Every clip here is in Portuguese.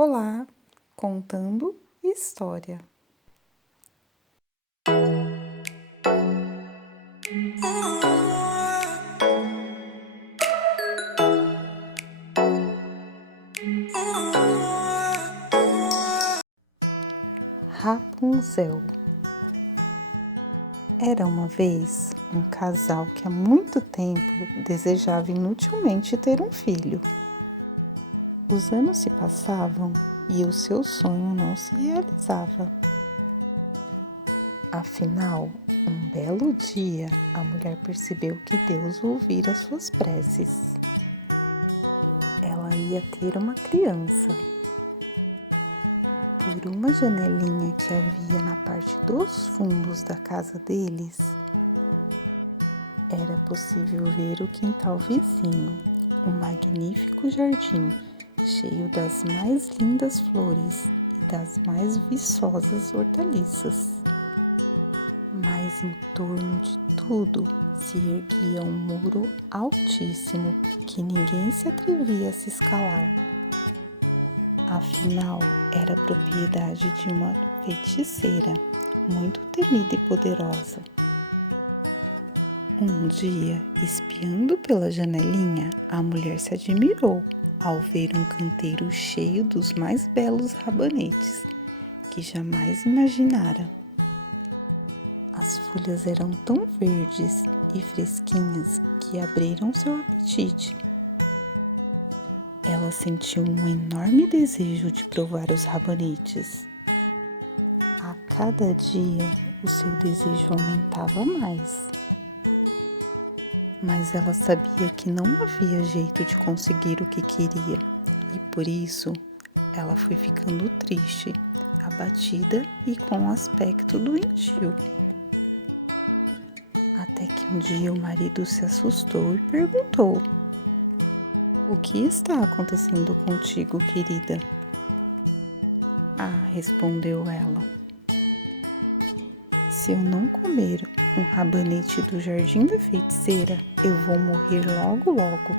Olá, contando história. Rapunzel. Era uma vez um casal que há muito tempo desejava inutilmente ter um filho. Os anos se passavam e o seu sonho não se realizava. Afinal, um belo dia, a mulher percebeu que Deus ouvira suas preces. Ela ia ter uma criança. Por uma janelinha que havia na parte dos fundos da casa deles, era possível ver o quintal vizinho, um magnífico jardim cheio das mais lindas flores e das mais viçosas hortaliças. Mas em torno de tudo se erguia um muro altíssimo que ninguém se atrevia a se escalar. Afinal, era propriedade de uma feiticeira, muito temida e poderosa. Um dia, espiando pela janelinha, a mulher se admirou ao ver um canteiro cheio dos mais belos rabanetes que jamais imaginara. As folhas eram tão verdes e fresquinhas que abriram seu apetite. Ela sentiu um enorme desejo de provar os rabanetes. A cada dia, o seu desejo aumentava mais. Mas ela sabia que não havia jeito de conseguir o que queria, e por isso ela foi ficando triste, abatida e com um aspecto doentio. Até que um dia o marido se assustou e perguntou: "O que está acontecendo contigo, querida?" "Ah", respondeu ela, "se eu não comer um rabanete do jardim da feiticeira, eu vou morrer logo logo."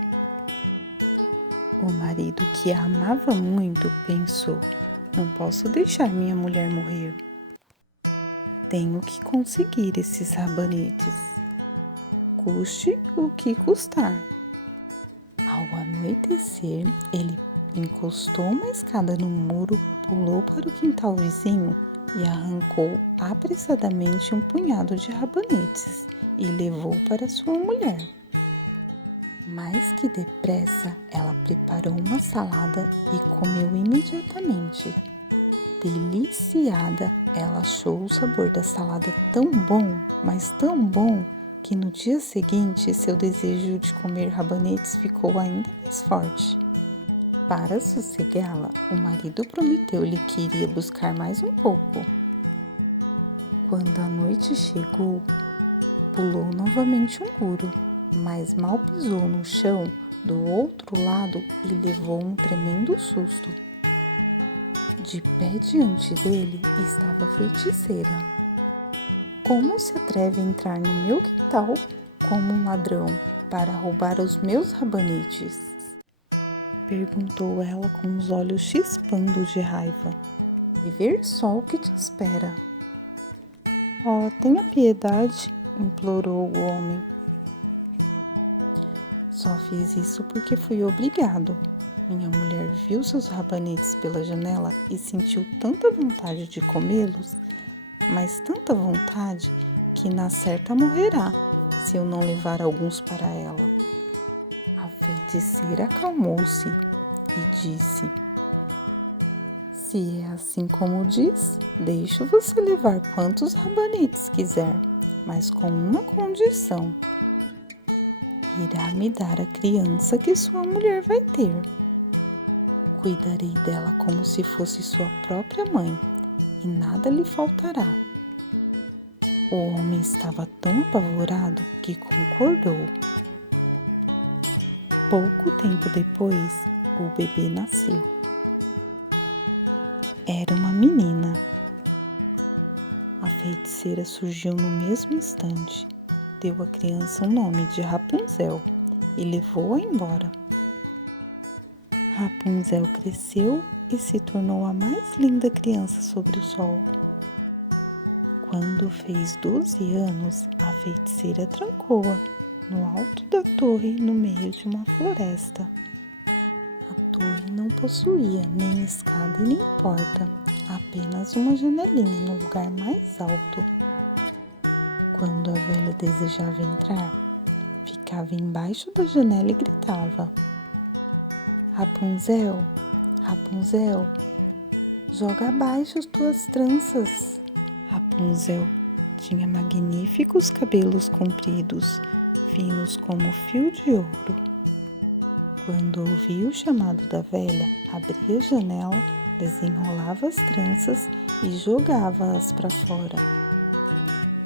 O marido, que a amava muito, pensou: "Não posso deixar minha mulher morrer. Tenho que conseguir esses rabanetes, custe o que custar." Ao anoitecer, ele encostou uma escada no muro, pulou para o quintal vizinho e arrancou apressadamente um punhado de rabanetes e levou para sua mulher. Mais que depressa, ela preparou uma salada e comeu imediatamente. Deliciada, ela achou o sabor da salada tão bom, mas tão bom, que no dia seguinte seu desejo de comer rabanetes ficou ainda mais forte. Para sossegá-la, o marido prometeu-lhe que iria buscar mais um pouco. Quando a noite chegou, pulou novamente um muro, mas mal pisou no chão do outro lado e levou um tremendo susto. De pé diante dele estava a feiticeira. "Como se atreve a entrar no meu quintal como um ladrão para roubar os meus rabanetes?" perguntou ela com os olhos chispando de raiva. "Vai ver só o que te espera." "Oh, tenha piedade", implorou o homem. "Só fiz isso porque fui obrigado. Minha mulher viu seus rabanetes pela janela e sentiu tanta vontade de comê-los, mas tanta vontade, que na certa morrerá se eu não levar alguns para ela." A feiticeira acalmou-se e disse: "Se é assim como diz, deixo você levar quantos rabanetes quiser, mas com uma condição: irá me dar a criança que sua mulher vai ter. Cuidarei dela como se fosse sua própria mãe, e nada lhe faltará." O homem estava tão apavorado que concordou. Pouco tempo depois, o bebê nasceu. Era uma menina. A feiticeira surgiu no mesmo instante, deu à criança o nome de Rapunzel e levou-a embora. Rapunzel cresceu e se tornou a mais linda criança sobre o sol. Quando fez 12 anos, a feiticeira trancou-a no alto da torre, no meio de uma floresta. A torre não possuía nem escada e nem porta, apenas uma janelinha no lugar mais alto. Quando a velha desejava entrar, ficava embaixo da janela e gritava: Rapunzel, Rapunzel, joga abaixo as tuas tranças. Rapunzel tinha magníficos cabelos compridos, finos como fio de ouro. Quando ouvia o chamado da velha, abria a janela, desenrolava as tranças e jogava-as para fora.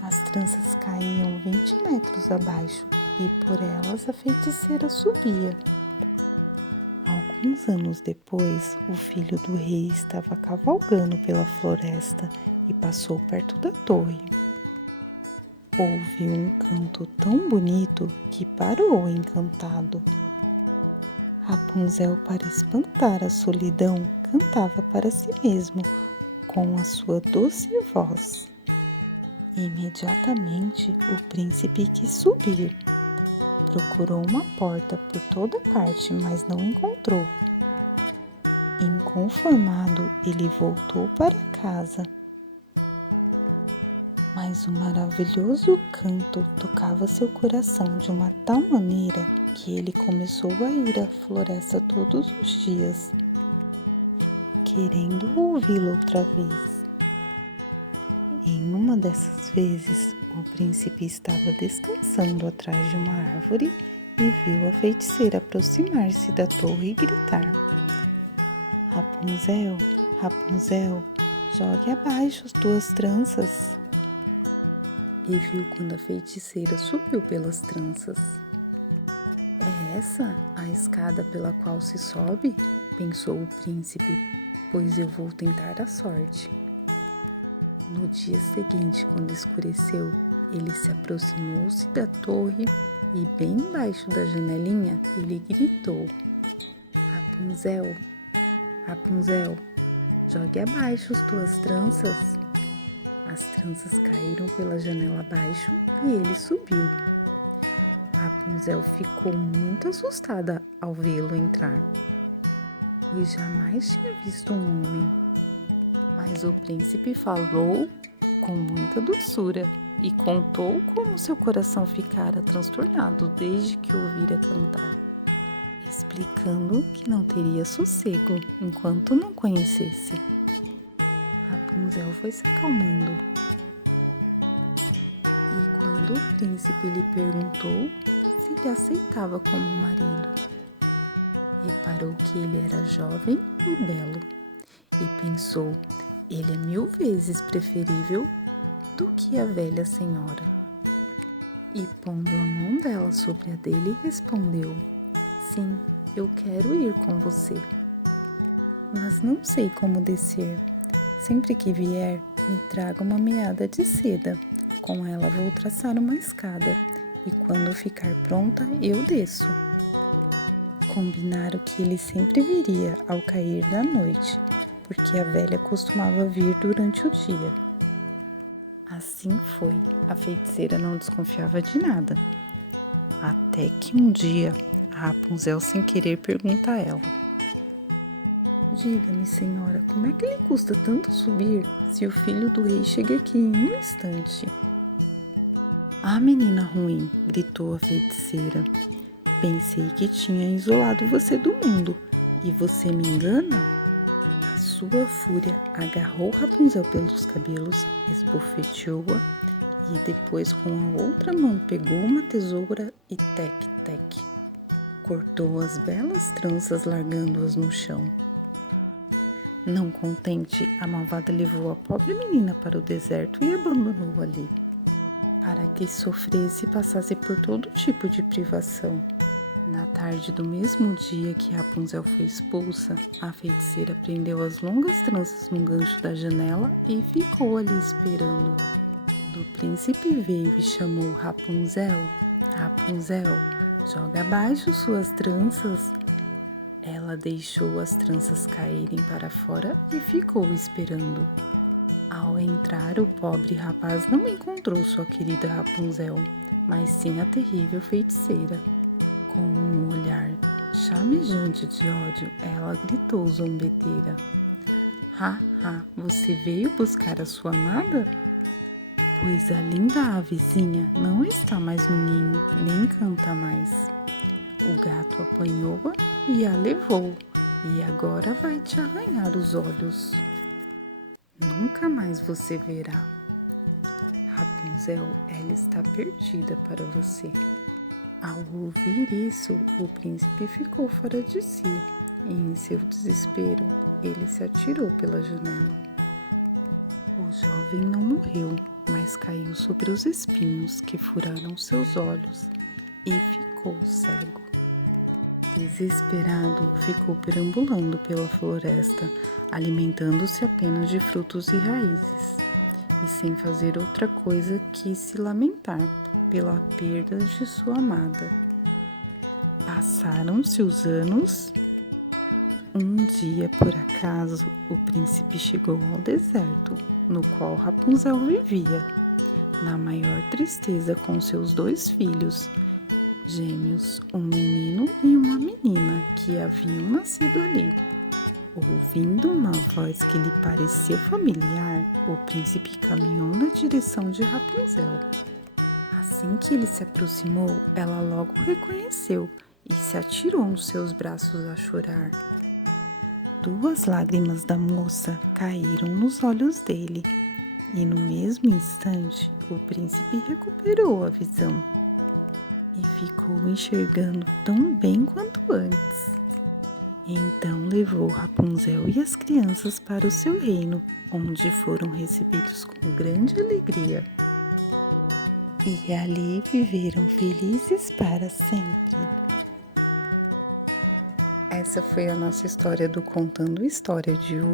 As tranças caíam 20 metros abaixo e por elas a feiticeira subia. Alguns anos depois, o filho do rei estava cavalgando pela floresta e passou perto da torre. Ouviu um canto tão bonito que parou encantado. Rapunzel, para espantar a solidão, cantava para si mesmo com a sua doce voz. Imediatamente o príncipe quis subir. Procurou uma porta por toda parte, mas não encontrou. Inconformado, ele voltou para casa. Mas o maravilhoso canto tocava seu coração de uma tal maneira que ele começou a ir à floresta todos os dias, querendo ouvi-lo outra vez. Em uma dessas vezes, o príncipe estava descansando atrás de uma árvore e viu a feiticeira aproximar-se da torre e gritar: Rapunzel, Rapunzel, jogue abaixo as tuas tranças. E viu quando a feiticeira subiu pelas tranças. É essa a escada pela qual se sobe? Pensou o príncipe, pois eu vou tentar a sorte. No dia seguinte, quando escureceu, ele se aproximou-se da torre e, bem embaixo da janelinha, ele gritou: Rapunzel, Rapunzel, jogue abaixo as tuas tranças. As tranças caíram pela janela abaixo e ele subiu. Rapunzel ficou muito assustada ao vê-lo entrar, pois jamais tinha visto um homem. Mas o príncipe falou com muita doçura e contou como seu coração ficara transtornado desde que ouvira cantar, explicando que não teria sossego enquanto não conhecesse. Rapunzel foi se acalmando. E quando o príncipe lhe perguntou se lhe aceitava como marido, reparou que ele era jovem e belo e pensou: ele é 1000 vezes preferível do que a velha senhora. E pondo a mão dela sobre a dele, respondeu: sim, eu quero ir com você, mas não sei como descer. Sempre que vier, me traga uma meada de seda. Com ela vou traçar uma escada e quando ficar pronta eu desço. Combinaram que ele sempre viria ao cair da noite, porque a velha costumava vir durante o dia. Assim foi, a feiticeira não desconfiava de nada. Até que um dia, a Rapunzel, sem querer, pergunta a ela: diga-me, senhora, como é que lhe custa tanto subir se o filho do rei chega aqui em um instante? Ah, menina ruim, gritou a feiticeira. Pensei que tinha isolado você do mundo e você me engana? A sua fúria agarrou Rapunzel pelos cabelos, esbofeteou-a e depois com a outra mão pegou uma tesoura e tec-tec. Cortou as belas tranças, largando-as no chão. Não contente, a malvada levou a pobre menina para o deserto e abandonou ali, para que sofresse e passasse por todo tipo de privação. Na tarde do mesmo dia que Rapunzel foi expulsa, a feiticeira prendeu as longas tranças no gancho da janela e ficou ali esperando. O príncipe veio e chamou: Rapunzel, Rapunzel, joga abaixo suas tranças. Ela deixou as tranças caírem para fora e ficou esperando. Ao entrar, o pobre rapaz não encontrou sua querida Rapunzel, mas sim a terrível feiticeira. Com um olhar chamejante de ódio, ela gritou zombeteira: "Ha, ha, você veio buscar a sua amada? Pois a linda avezinha não está mais no ninho, nem canta mais. O gato apanhou-a e a levou, e agora vai te arranhar os olhos. Nunca mais você verá. Rapunzel, ela está perdida para você." Ao ouvir isso, o príncipe ficou fora de si e, em seu desespero, ele se atirou pela janela. O jovem não morreu, mas caiu sobre os espinhos que furaram seus olhos e ficou cego. Desesperado, ficou perambulando pela floresta, alimentando-se apenas de frutos e raízes, e sem fazer outra coisa que se lamentar pela perda de sua amada. Passaram-se os anos. Um dia, por acaso, o príncipe chegou ao deserto, no qual Rapunzel vivia, na maior tristeza com seus 2 filhos, gêmeos, um menino e uma menina, que haviam nascido ali. Ouvindo uma voz que lhe pareceu familiar, o príncipe caminhou na direção de Rapunzel. Assim que ele se aproximou, ela logo o reconheceu e se atirou nos seus braços a chorar. 2 lágrimas da moça caíram nos olhos dele, e no mesmo instante o príncipe recuperou a visão e ficou enxergando tão bem quanto antes. Então levou Rapunzel e as crianças para o seu reino, onde foram recebidos com grande alegria. E ali viveram felizes para sempre. Essa foi a nossa história do Contando História de hoje.